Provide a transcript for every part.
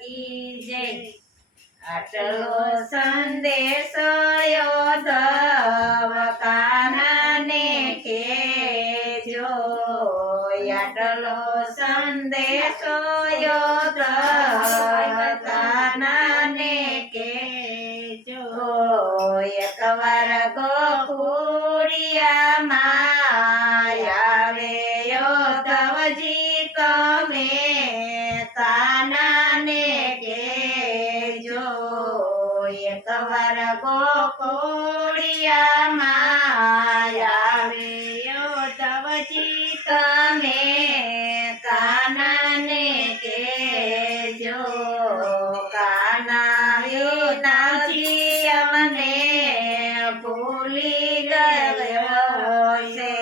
કી જય। આટલો સંદેશો યોધવ કાનાને કહેજો। આટલો સંદેશો યોધવ કાનાને કહેજો। એકવાર ગોકુળિયામાં આવે યોધવજી તમે કાનાને કહેજો। એકવાર ગોકુળિયામાં આવે યોધવજી તમે કાનાને કહેજો। કાના વિનાજી અમને ભૂલી ગયો છે।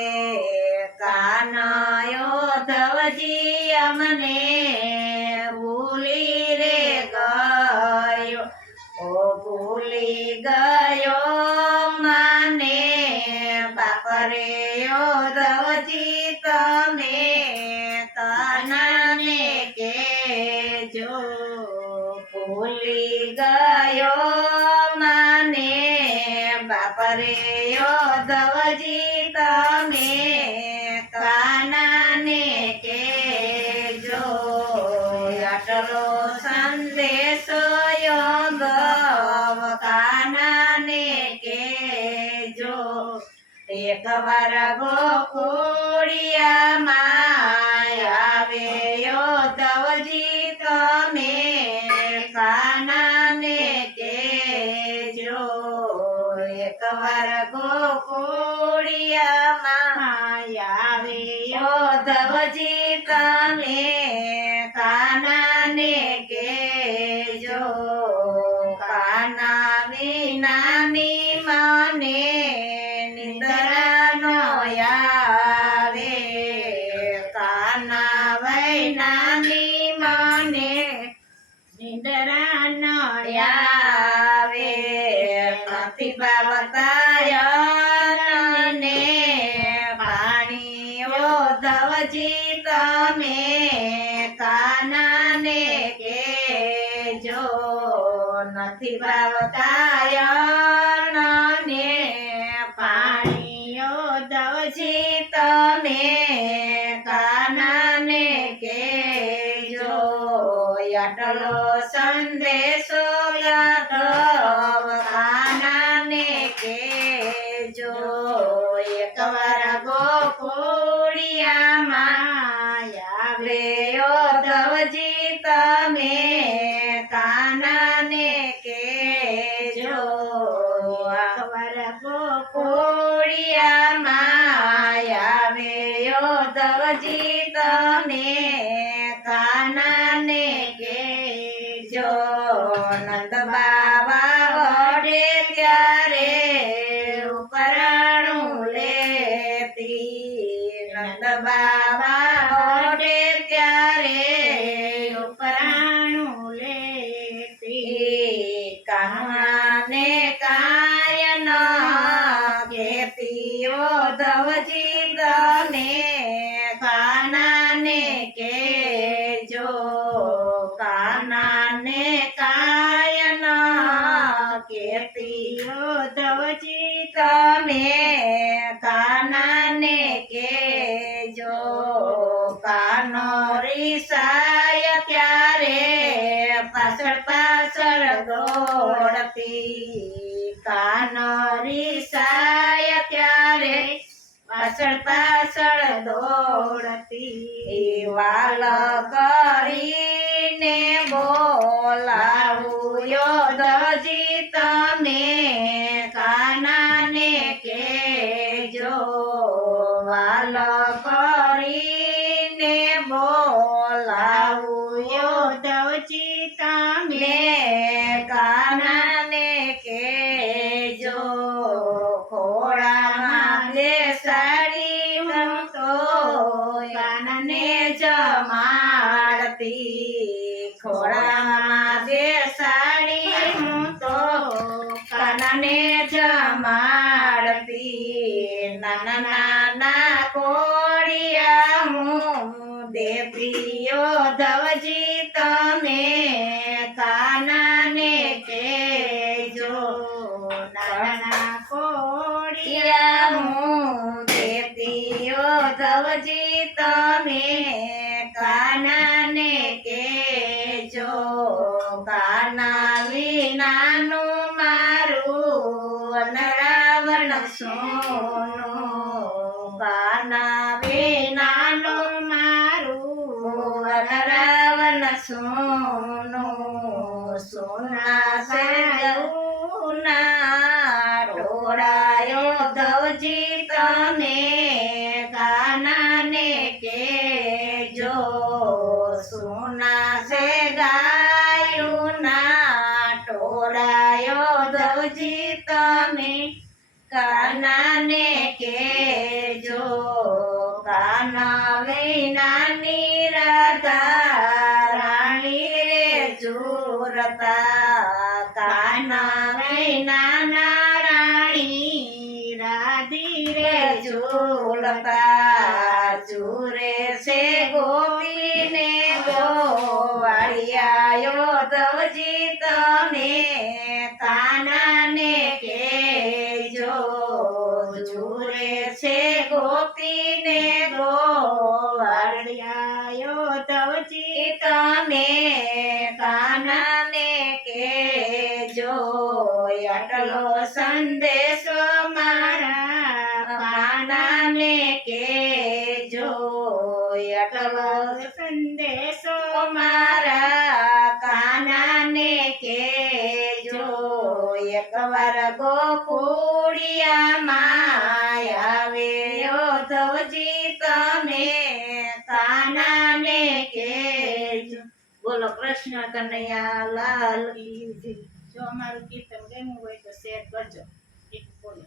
કાના યોધવજી અમને ભૂલી રે ગયો। ઓ ભૂલી ગયો મને બાપ રે યોધવજી તમે કાનાને કહેજો। ભૂલી ગયો મને બાપ રે યોધવજી તમે કાનાને કહેજો। આટલો સંદેશો યોધવ કાનાને કહેજો। એકવાર ગોકુળિયામાં આવે યોધવજી તમે કાનાને કહેજો। એકવાર ગોકુળિયામાં આવે યોધવજી તમે કાનાને કહેજો। કાના વિનાની મને નિંદ્રા નો આવે। કાના વૈનાની મને નિંદ્રા નો આવે। નથી ભાવતા ને પાણી યોધવજી તમે કાનાને કહેજો। નથી ભાવતા ને પાણી યોધવજી તમે કાનાને કહેજો। આટલો સંદેશો યાદવ કાનાને કહેજો। એકવાર ગોકુળિયામાં આવે યોધવજી તમે કાનાને કહેજો। એકવાર ગોકુળિયામાં આવે યોધવજી તમે કાનાને કહેજો। નંદ બાબા વડે ત્યારે ઉપરાણું લેતી। નંદ બાબા વડે ત્યારે ઉપરાણું લેતી। કાનાને કાય ન કહેતી યોધવજી તમે કાનાને કહેજો। કાનાને કાય ન કહેતી યોધવજી તમે કાનાને કહેજો। કાનો રીસાય ત્યારે પાછળ પાછળ દોડતી। કાનો રીસાય ત્યારે પાછળ પાછળ દોડતી। વાલ કરીને બોલાવું યોધવજી તમે કાનાને કહેજો। વાલ કરીને બોલાવું યોધવજી તમે કાનાને કહેજો। ખોળામાં બેસાડી હું તો કાનાને જમાડતી। ખોળામાં બેસાડી હું તો કાનાને જમાડતી। નાના નાના કોળિયા હું દેતી યોધવજી તમે સોનું કાના વિનાનો મારું વન રાવણ સોનું સોના સે ગરુના ટોળાયો ધવજી તમે કાનાને કેજો સોના સે ગાયુના ટોળાયો ધવજી તમે કાનાને કેજો કાના વિનાની રાધા રાણી રે જોરતા કાના વિનાના રાણી રાધી રે ઝૂલતા ચૂરે છે ગોપીને ગોવાળિયાયો ધવજી તમે કાનાને કેજો ચૂરે છે ગોપીને ગોવાળિયાયો ધવજી તમે કાનાને કેજો આટલો સંદેશો મારા કાનાને કેજો આટલો સંદેશો મારા કાનાને કેજો એકવાર ગોકુળિયામાં આવ્યો ધવજી તમે કાનાને કેજો. બોલો કૃષ્ણ કનૈયા લાલ કી જય. જો અમારું કીર્તન ગમ્યું હોય તો શેર કરજો. બોલો.